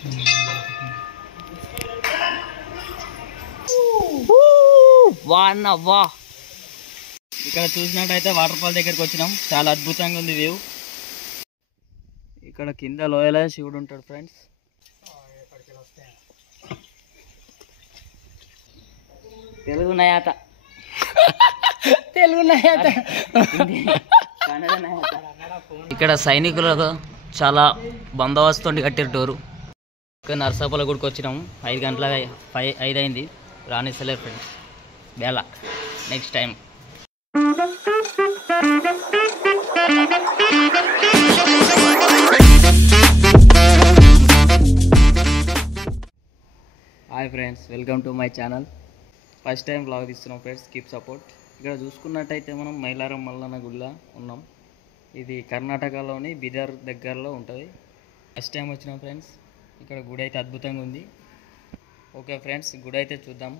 వా ఇక్కడ చూసినట్టయితే వాటర్ ఫాల్ దగ్గరికి వచ్చినాం. చాలా అద్భుతంగా ఉంది వ్యూ. ఇక్కడ కింద లోయలో శివుడు ఉంటాడు ఫ్రెండ్స్. తెలుగు నయాత ఇక్కడ సైనికులకు చాలా బందోబస్తు కట్టారు డోరు. ఇక్కడ నర్సాపల్ల గుడికి వచ్చినాము. 5 గంటల 5 అయింది. రానిస్తలేరు ఫ్రెండ్స్. బేలా next time. Hi friends, welcome to my channel. First time blog తీస్తున్నాం ఫ్రెండ్స్. Keep support. ఇక్కడ చూసుకున్నట్టయితే మనం మైలారం మల్లన్న గుడిలో ఉన్నాం. ఇది కర్ణాటకలోని బీదర్ దగ్గరలో ఉంటుంది. ఫస్ట్ టైం వచ్చినాం ఫ్రెండ్స్. ఇక్కడ గుడి అయితే అద్భుతంగా ఉంది. ఓకే ఫ్రెండ్స్, గుడి అయితే చూద్దాం.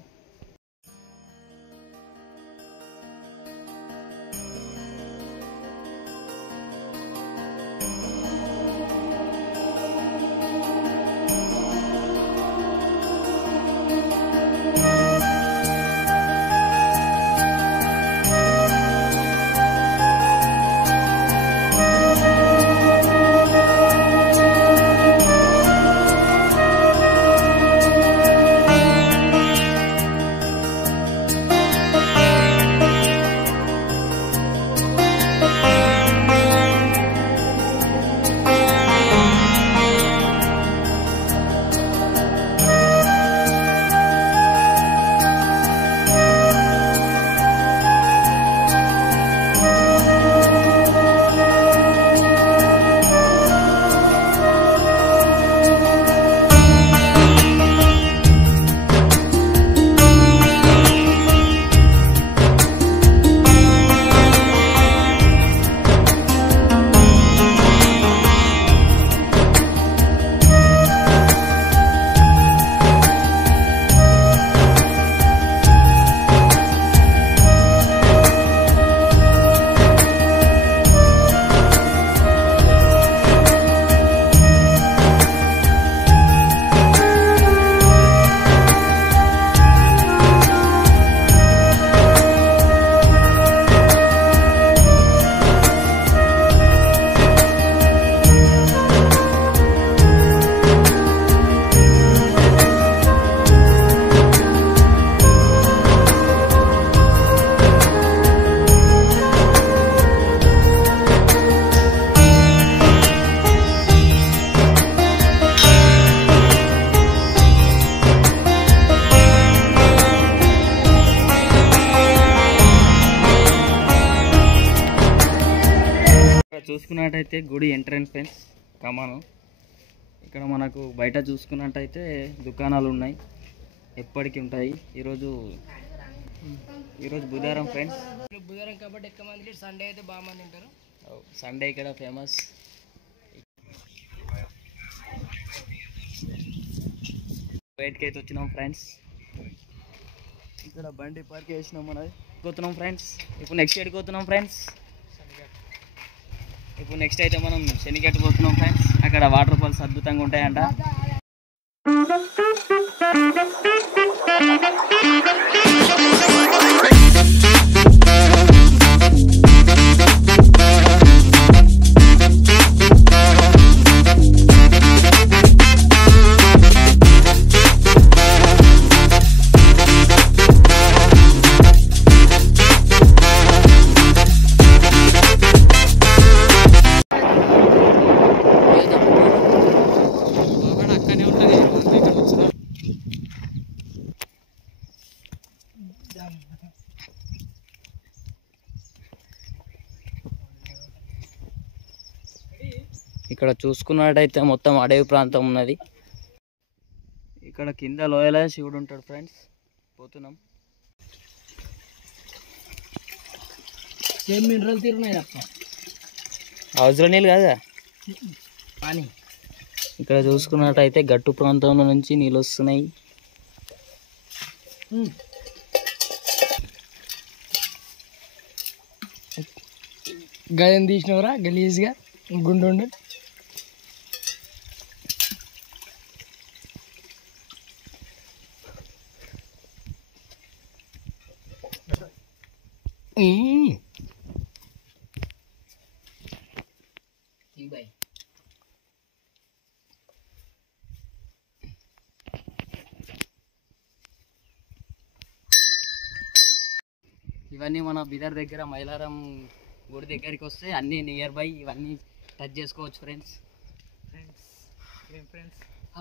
చూసుకున్నట్టయితే గుడి ఎంట్రన్స్ ఫ్రెండ్స్, కమాను. ఇక్కడ మనకు బయట చూసుకున్నట్టయితే దుకాణాలు ఉన్నాయి, ఎప్పటికీ ఉంటాయి. ఈరోజు బుధవారం ఫ్రెండ్స్. బుధవారం కాబట్టి ఎక్కువ మంది, సండే అయితే బాగా మంది ఉంటారు. సండే ఇక్కడ ఫేమస్. బయటకి అయితే వచ్చినాం ఫ్రెండ్స్. ఇక్కడ బండి పార్క్ చేసినాం. మనది పోతున్నాం ఫ్రెండ్స్. ఇప్పుడు నెక్స్ట్ ఎయిడ్కి పోతున్నాం ఫ్రెండ్స్. ఇప్పుడు నెక్స్ట్ అయితే మనం శనిగట్టు పోతున్నాం ఫ్రెండ్స్. అక్కడ వాటర్ ఫాల్స్ అద్భుతంగా ఉంటాయంట. ఇక్కడ చూసుకున్నట్టయితే మొత్తం అడవి ప్రాంతం ఉన్నది. ఇక్కడ కింద లోయలో శివుడు ఉంటాడు ఫ్రెండ్స్. పోతున్నాం. ఏం మినరల్ తీరున్నాయి తప్ప అవసరం నీళ్ళు కాదా పానీ. ఇక్కడ చూసుకున్నట్టయితే గట్టు ప్రాంతంలో నుంచి నీళ్ళు వస్తున్నాయి. గయం తీసినవరా గలీజ్గా గుండు. ఇవన్నీ మన బిదర్ దగ్గర మైలారం గుడి దగ్గరికి వస్తే అన్నీ నియర్ బై ఇవన్నీ టచ్ చేసుకోవచ్చు ఫ్రెండ్స్.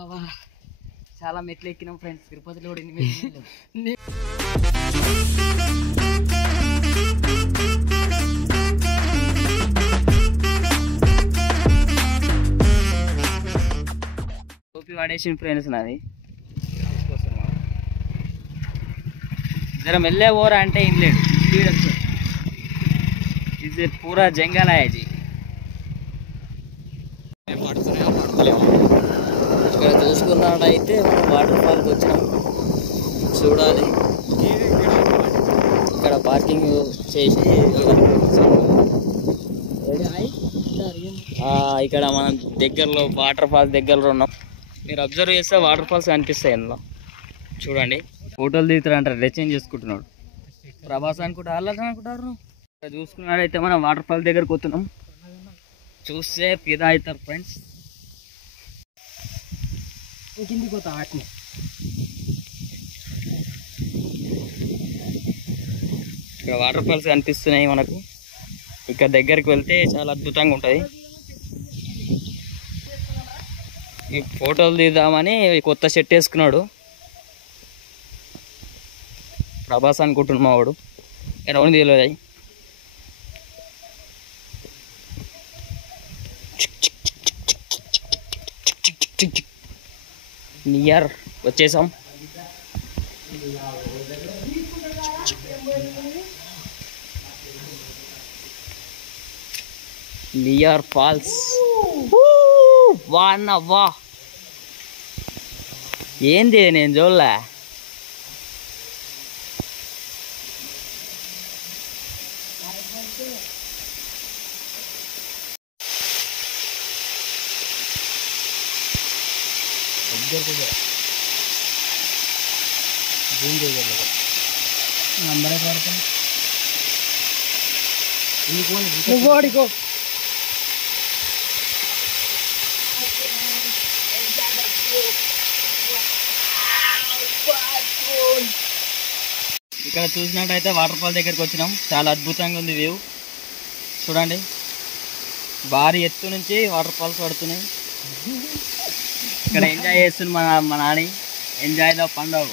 అవా చాలా మెట్లు ఎక్కినాం ఫ్రెండ్స్. తిరుపతిలో కూడా ఎన్ని మెట్లు. టోపీ వాడేసిన ఫ్రెండ్స్ నాది जरा मिलने वो అంటే ఏం లేదు స్పీడ్ వస్తుంది. ఇది పూరా జంగల్ है जी. ఇక్కడ చూసుకున్నట్టయితే మనం వాటర్ ఫాల్కి వచ్చినాం. చూడాలి ఇక్కడ పార్కింగ్ చేసి ఇక్కడ మనం దగ్గరలో వాటర్ ఫాల్స్ దగ్గరలో ఉన్నాం. మీరు అబ్జర్వ్ చేస్తే వాటర్ ఫాల్స్ కనిపిస్తాయి ఇందులో. చూడండి ఫోటోలు దిగుతారు అంటారు. డ్రెస్ చేంజ్ చేసుకుంటున్నాడు ప్రభాస్ అనుకుంటా అల్లరి అనుకుంటారు. ఇక్కడ చూసుకున్నాడైతే మనం వాటర్ ఫాల్ దగ్గరకు వస్తున్నాం. చూస్తే ఫిదా అవుతారు ఫ్రెండ్స్. కిందికి పోతా వాటిని. ఇక్కడ వాటర్ ఫాల్స్ కనిపిస్తున్నాయి మనకు. ఇక్కడ దగ్గరికి వెళ్తే చాలా అద్భుతంగా ఉంటుంది. ఈ ఫోటోలు దిద్దామని కొత్త షర్ట్ వేసుకున్నాడు ప్రభాస్ అనుకుంటున్నా మా వాడు. రౌండ్ తెలియదు. నియర్ వచ్చేసాం. Near falls. వా అన్న వా ఏంది నేను చూడలే. ఓడికో ఇక్కడ చూసినట్టయితే వాటర్ ఫాల్ దగ్గరికి వచ్చినాం. చాలా అద్భుతంగా ఉంది వ్యూ. చూడండి భారీ ఎత్తు నుంచి వాటర్ ఫాల్స్ పడుతున్నాయి. ఇక్కడ ఎంజాయ్ చేస్తుంది మా నాని. ఎంజాయ్లో పండుగ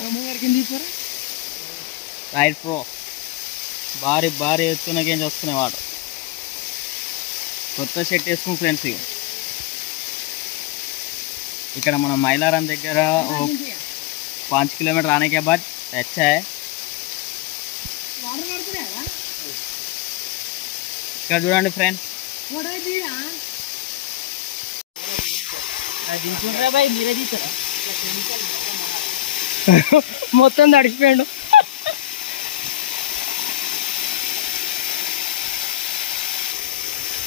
రైట్ ప్రో. భారీ భారీ ఎత్తునకేం వస్తున్నాయి వాటర్. కొత్త షర్ట్ వేసుకుని ఫ్రెండ్స్. ఇక్కడ మనం మైలారం దగ్గర 5 किलोमीटर आने के बाद अच्छा है. ఇక్కడ చూడండి ఫ్రెండ్స్. మీరే తీసారా మొత్తం తడిచిపోయాడు.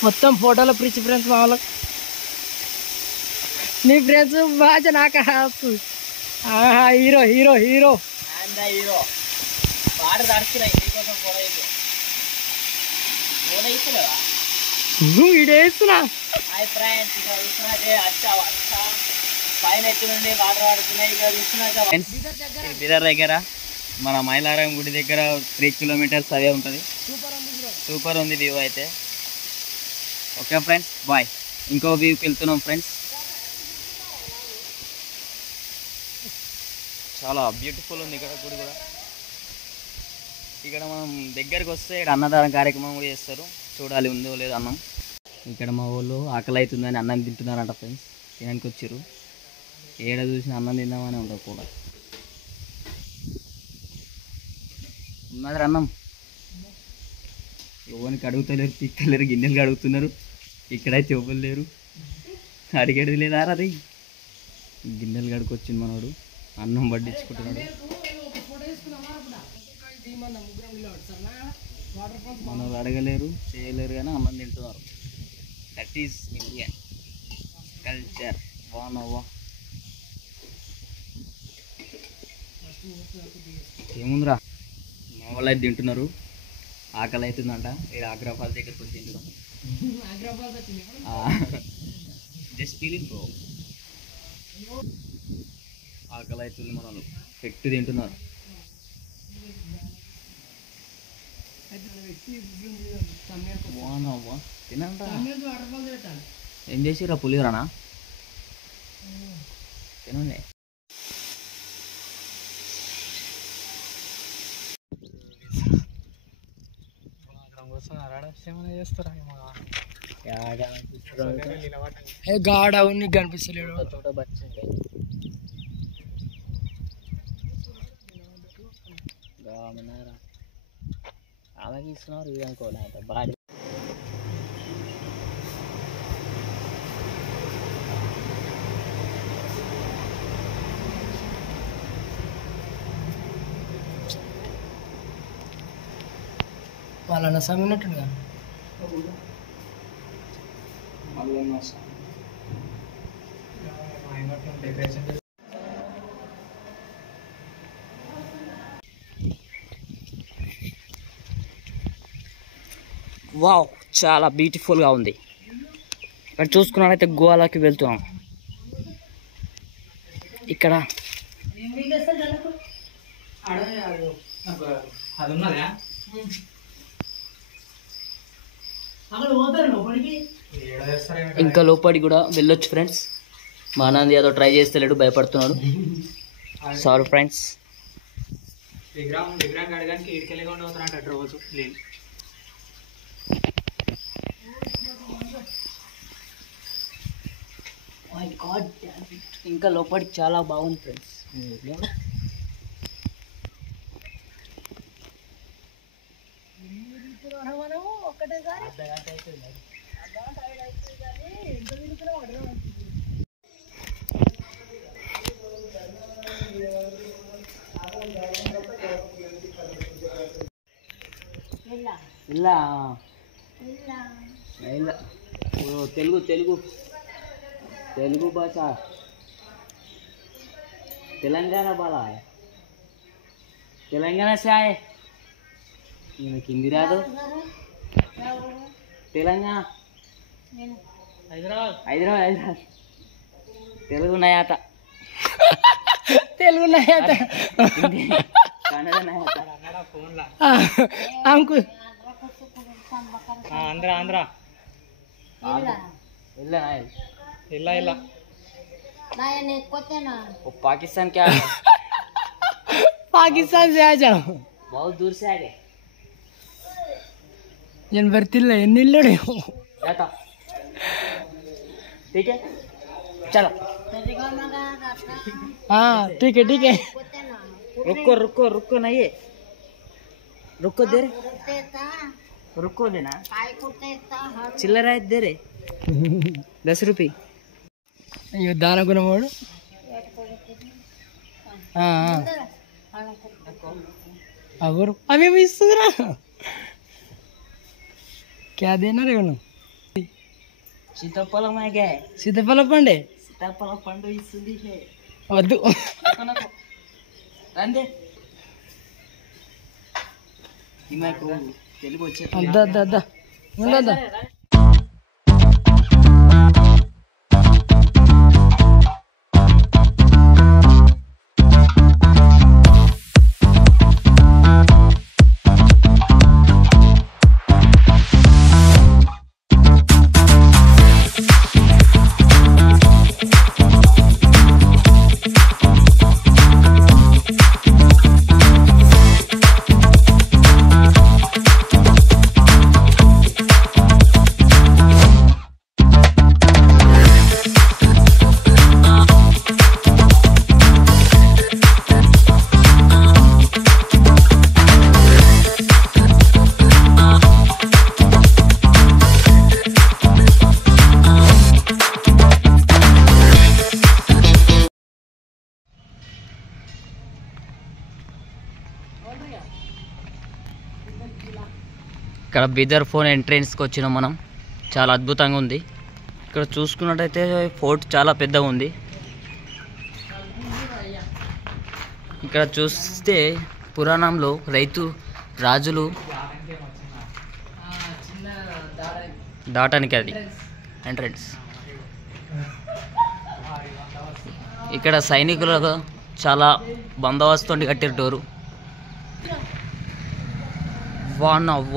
మొత్తం ఫోటోలో పిచ్చి ఫ్రెండ్స్ మా వాళ్ళకి. నీ ఫ్రెండ్స్ బాగా నాకు hero hero hero hero water తడుస్తున్నాయి. మీకోసం ఫోటో ఇస్తలేవా ఇడేస్తున్నా. Hi friends. ఇక్కడ చూస్తున్నట్టే పైన ఎత్తు నుండి వాటర్ పడుతున్నాయి. ఇక్కడ చూస్తున్నట్టు బిదర్ దగ్గర మన మైలారం గుడి దగ్గర 3 kilometers అవే ఉంటుంది. సూపర్ ఉంది వ్యూ అయితే. Okay friends bye. ఇంకో వ్యూకి వెళ్తున్నాం ఫ్రెండ్స్. చాలా బ్యూటిఫుల్ ఉంది ఇక్కడ గుడి కూడా. ఇక్కడ మనం దగ్గరికి వస్తే ఇక్కడ అన్నదానం కార్యక్రమం కూడా చేస్తారు. చూడాలి ఉందో లేదో అన్నం. ఇక్కడ మా వాళ్ళు ఆకలి అవుతుందని అన్నం తింటున్నారంట ఫ్రెండ్స్. తినడానికి వచ్చారు. ఏడ చూసిన అన్నం తిందామని ఉంటుంది కూడా. ఉన్నది అన్నం. ఎవరికి అడుగుతలేరు, తిక్కలేరు, గిన్నెలు కడుగుతున్నారు. ఇక్కడైతే ఎవరు లేరు. అడిగేది లేదా అది. గిన్నెలు కడుకొచ్చింది మనోడు. అన్నం వడ్డించుకుంటున్నాడు. మనోళ్ళు అడగలేరు, చేయలేరు కానీ అన్నం తింటున్నారు. That is Indian culture. వానవ్వా ఏముందిరా. మా వాళ్ళు అయితే తింటున్నారు. ఆకలి అవుతుందంట. ఇక్కడ ఆగ్రాఫాల్ దగ్గరికి వచ్చి తింటున్నాం. Just feeling bro. ఆకలి అవుతుంది, మనం పెట్టి తింటున్నారు. తినండి. ఏం చేసిరా? పులిహోరనా? తినండి. గాడ నీకు కనిపిస్తలేడు. అలాగే ఇస్తున్నారు ఇది అనుకోవాలి. బాగా వాళ్ళన్న సమ్మినట్టుగా వావ్, చాలా బ్యూటిఫుల్గా ఉంది. ఇక్కడ చూసుకున్నట్లయితే గోవాలకి వెళ్తున్నాం. ఇక్కడ ఇంకా లోపలికి కూడా వెళ్ళొచ్చు ఫ్రెండ్స్. మా ఆనంద్ ఏదో ట్రై చేస్తలేడు, భయపడుతున్నాడు. Sorry friends. ఇంకా లోపలికి చాలా బాగుంది ఫ్రెండ్స్. ఇలా తెలుగు తెలుగు తెలుగు భాష తెలంగాణ బాలా తెలంగాణ సాయ్ హిందీ రాదు. తెలంగాణ హైదరాబాద్ హైదరాబాద్ తెలుగు నయాత తెలుగు నయాత కన్నడ నయాత అంకుల్ ఆంధ్ర ఆంధ్ర ఇలా ఇలా पाकिस्तान क्या है? पाकिस्तान से आ जाओ. बहुत दूर से आ गए. जन बर्तिल एन्निल्लड़े जाता. ठीक है चलो. हाँ ठीक है. रुको रुको रुको नहीं है. रुको दे रे. रुको देना. चिल्लर है दे रे. 10 रुपये. అయ్యో దాన గుణమోడు అవరు అవేమి ఇస్తుందిరా. క్యా దేనా రే సీతాఫలం సీతాఫల పండే సీతాఫల పండు ఇస్తుంది. వద్దు అంతే. తెలుగు వచ్చే ఉందా ఇక్కడ బీదర్ ఫోన్ ఎంట్రెన్స్కి వచ్చినాం మనం. చాలా అద్భుతంగా ఉంది. ఇక్కడ చూసుకున్నట్టయితే ఫోర్ట్ చాలా పెద్దగా ఉంది. ఇక్కడ చూస్తే పురాణంలో రాజులు దాటానికి అది ఎంట్రన్స్. ఇక్కడ సైనికులకు చాలా బందోబస్తు కట్టిన డోరు.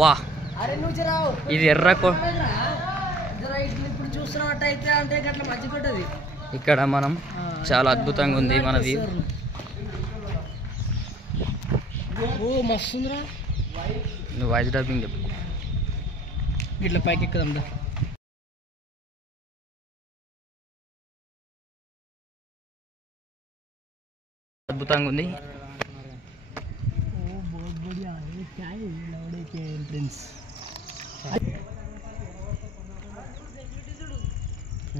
వా ఇది ఇక్కడ మనం చాలా అద్భుతంగా ఉంది మన వ్యూ. నువ్వు వాయిస్ డబ్బింగ్ చెప్పు. ఇట్లా పైకి ఎక్కుదాం. అద్భుతంగా ఉంది.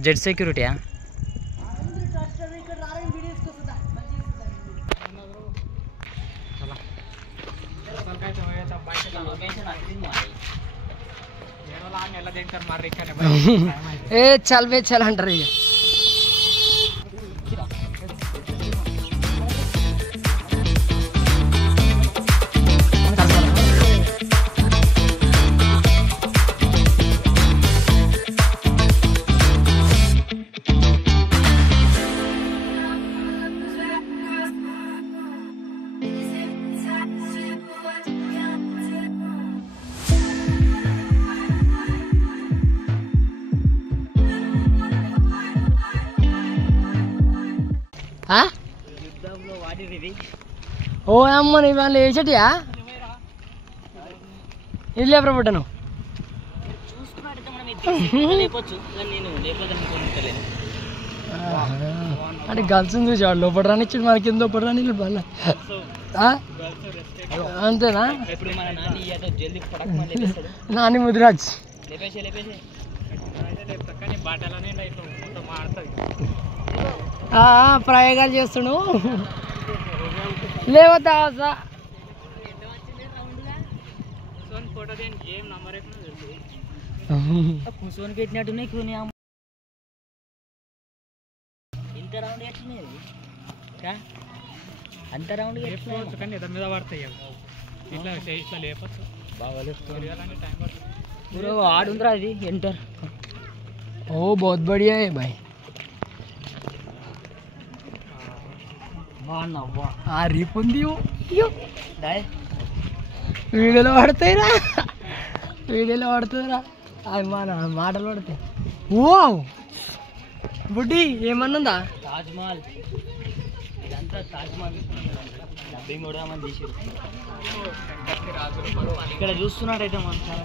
జెడ్ సెక్యూరిటీయా? ఏ చల్ బే చల్ అంటారు ఇక. ఓ అమ్మ నీ వాళ్ళు వేసేటియా? ఇది లేపరా పుట్టను అంటే గర్ల్స్ చూసాడు లోపల రానిచ్చాడు మనకి కింద లోపల రాని బాగా అంతేనా? నాని ముదిరాజ్ ప్రయోగాలు చేస్తున్నావు లేవద్దా? కూర్చొని పెట్టినట్టున్నాయి. ఇంత రౌండ్ అంత రౌండ్ కానీ ఎద మీద పడతాయి. ఇట్లా లేపచ్చు బాగా ఆడుందిరా అది ఎంటర్. ఓ బహుత్ బడియా హై భాయ్. ఆ రీప్ ఉంది వీడియోలో పడతాయిరా, వీడియోలో పడుతుందిరా. అది మన మాటలు పడతాయి. ఓ బుడ్డి ఏమన్నుందా? తాజ్మహల్ ఇదంతా తాజ్మహల్ డబ్బింగ్ కూడా మనం తీసారు. ఇక్కడ చూస్తున్నట్టయితే మనం చాలా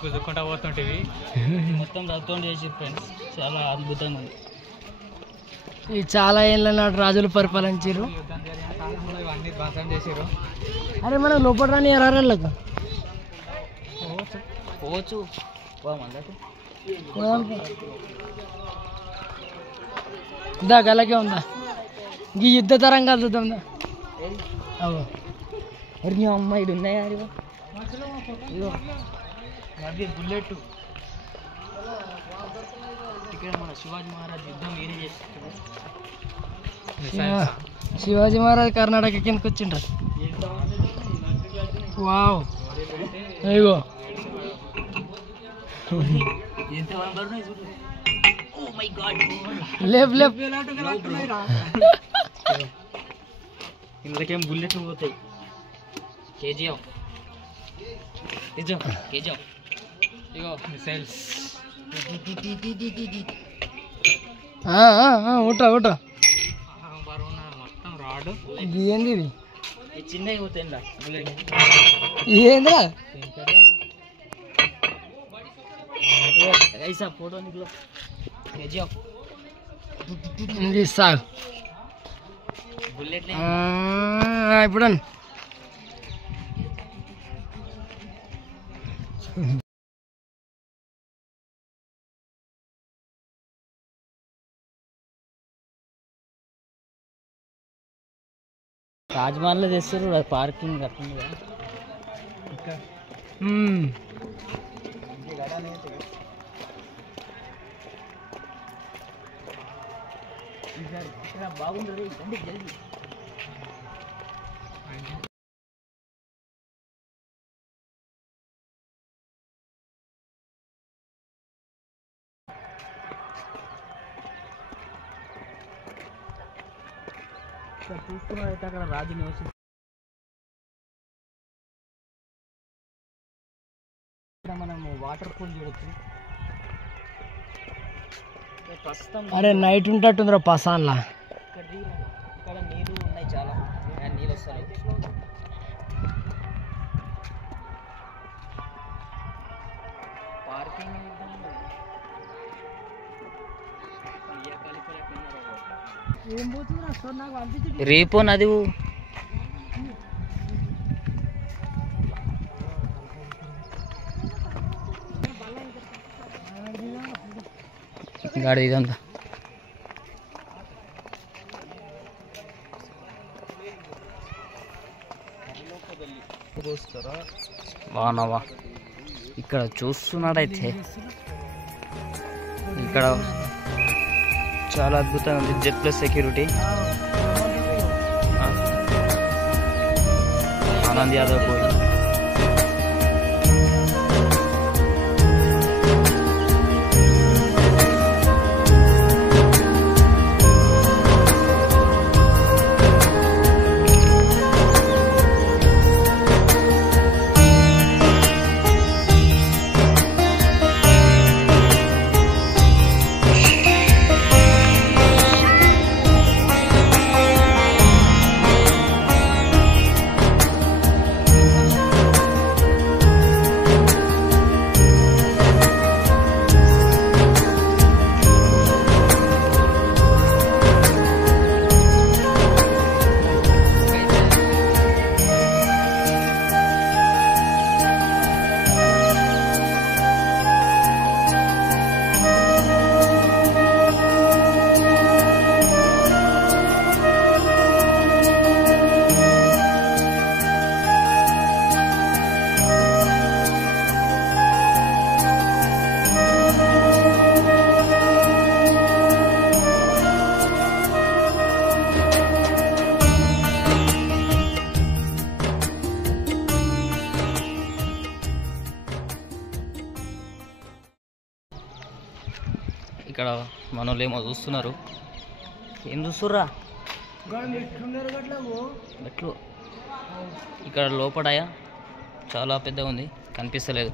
కుదుకుంటా పోతుంటేవి మొత్తం రద్దు చేసి ఫ్రెండ్స్ చాలా అద్భుతంగా ఉంది. ఇది చాలా ఏళ్ళ నాటి రాజులు పరిపాలించారు. అరే మనం లోపల రాని ఎర్రలకు పోవచ్చు. దా గలకే ఉందా ఈ యుద్ధ తరంగాలు చూద్దాం. అమ్మాయి ఉన్నాయా? అది బుల్లెట్. ఇక్కడ మన శివాజీ మహారాజ్ యుద్ధం ఏం చేస్తారు? శివాజీ మహారాజ్ కర్ణాటక కిందకి వచ్చిండ్రు. వావ్ అయ్యో లేప్ లేప్. ఇందుకేం బుల్లెట్లు పోతాయి. కేజీఎఫ్ ఇగో మిసైల్స్. ఉంటా ఉంటా మొత్తం రాడు. ఏంది ఇది? చిన్నవి పోతాయి బుల్లెట్. ఏంద్రా ऐसा फोटो निकलो केजीएफ సాగు బుల్లెట్ ఇప్పుడు తాజ్మహల్లో తెస్తారు పార్కింగ్ అట్లా. ఇక్కడ బాగుంది రండి జల్దీ. ఇక్కడ చూస్తున్నట్టయితే అక్కడ రాజు నివసి మనము వాటర్ పూల్ చూడొచ్చు. ప్రస్తుతం అరే నైట్ ఉంటుందిరా పసాన్లా. ఇక్కడ నీళ్ళు ఉన్నాయి చాలా, నీళ్ళు వస్తాయి. పార్కింగ్ రేపో నది గాడి ఇదంతా బాగున్నావా? ఇక్కడ చూస్తున్నాడైతే ఇక్కడ చాలా అద్భుతంగా ఉంది. Z plus security Anand Yadav పోయి ఇక్కడ మనోళ్ళు ఏమో చూస్తున్నారు. ఏం చూస్తుర్రా? మెట్లు ఇక్కడ లోపడయా చాలా పెద్దగా ఉంది, కనిపిస్తలేదు.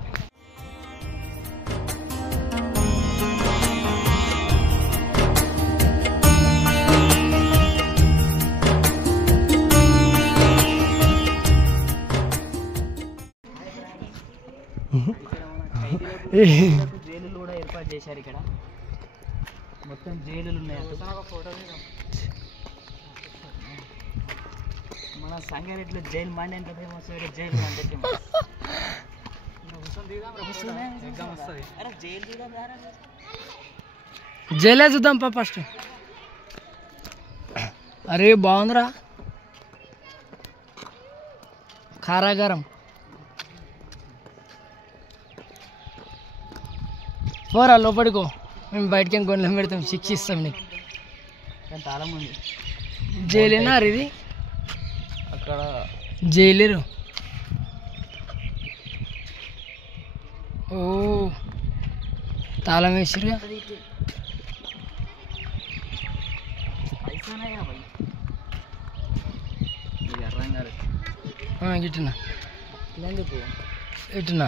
జైలులు కూడా ఏర్పాటు చేశారు ఇక్కడ, మొత్తం జైలులు ఉన్నాయి. మన సంగారెడ్డిలో జైలు మండి ఎంత ఫేమస్, జైలు మండి జైలే చూద్దాం పా ఫస్ట్. అరే బాగుందిరా కారాగారం. పోరా లోపడికో, మేము బయటకి గొంతులు పెడతాం, శిక్షిస్తాం నీకు. చాలా మంది జైలేనా ఇది? అక్కడ జైలేరు. ఓ తాళం వేసిరుగా. గిట్టునా ఎట్టునా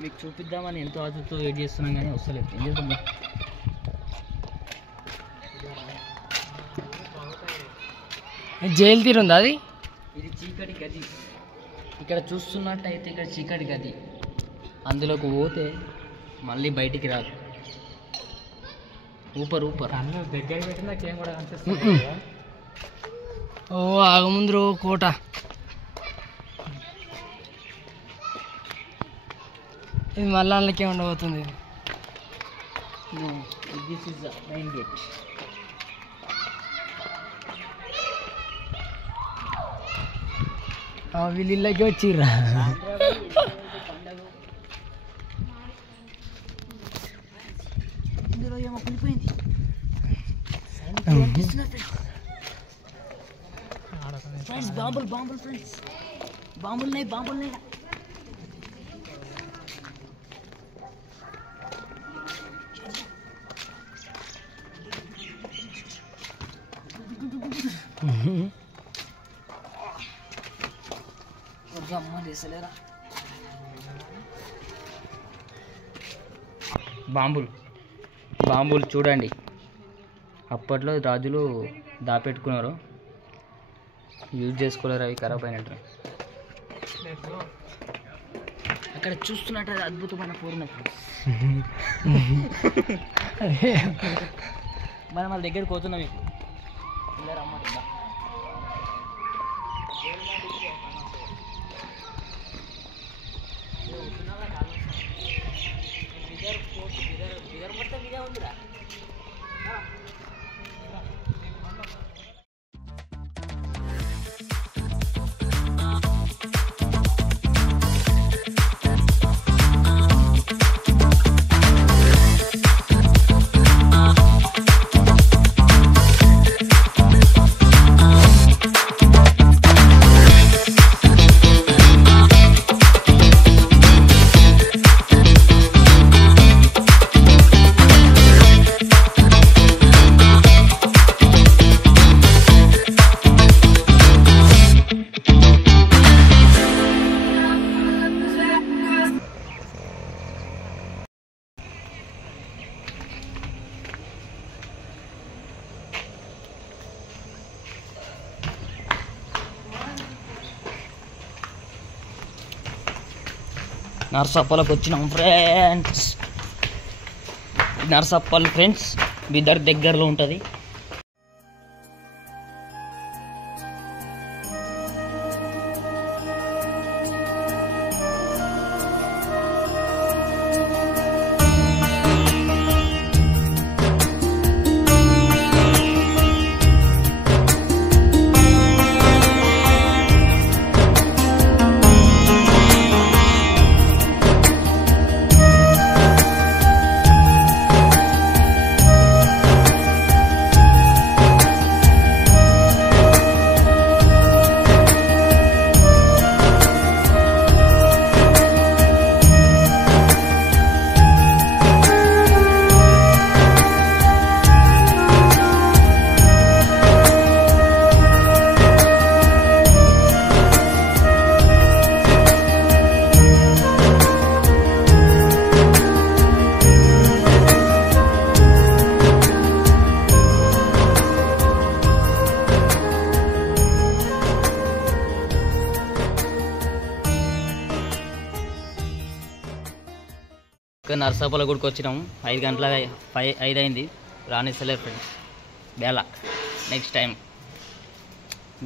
మీకు చూపిద్దామని ఎంతో ఆతృతతో వెయిట్ చేస్తున్నాం కానీ వస్తలేదు. ఏం చేద్దాం? జైలు తీరుందా అది? ఇది చీకటి గది. ఇక్కడ చూస్తున్నట్టయితే ఇక్కడ చీకటి గది, అందులోకి పోతే మళ్ళీ బయటికి రాదు. ఊపర్ దగ్గర పెట్టినాకేం కూడా కనిపిస్తుంది. ఓ ఆగముందు కోట. ఇది మళ్ళీ అందులోకే ఉండబోతుంది. This is the main gate. వీళ్ళకి వచ్చిర్రా. వెళ్ళిపోయింది. ఫ్రెండ్స్ బాంబులు ఫ్రెండ్స్, బాంబులున్నాయి. బాంబులు చూడండి, అప్పట్లో రాజులు దాపెట్టుకున్నారు, యూజ్ చేసుకోలేరు, అవి ఖరాబ్ అయినట్టు. అక్కడ చూస్తున్నట్టు అది అద్భుతమైన పూర్ణపు మనం వాళ్ళ దగ్గరికి పోతున్నాం. మీకు రమ్మంటుందా? మొత్తం ఇదే ఉందిరా. నర్సప్పలకు వచ్చినాం ఫ్రెండ్స్. నర్సప్పల్ ఫ్రెండ్స్ బిదర్ దగ్గరలో ఉంటుంది. నర్సాపల గుడికి వచ్చినాము. 5 గంటల 5 అయింది. రానిస్తలేరు ఫ్రెండ్స్. బేలా నెక్స్ట్ టైం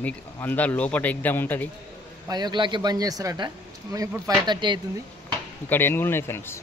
మీకు అందరు లోపల ఎగ్జామ్ ఉంటుంది. 5 o'clockకి బంద్ చేస్తారట. ఇప్పుడు 5:30 అవుతుంది. ఇక్కడ ఎనుగులు ఉన్నాయి ఫ్రెండ్స్.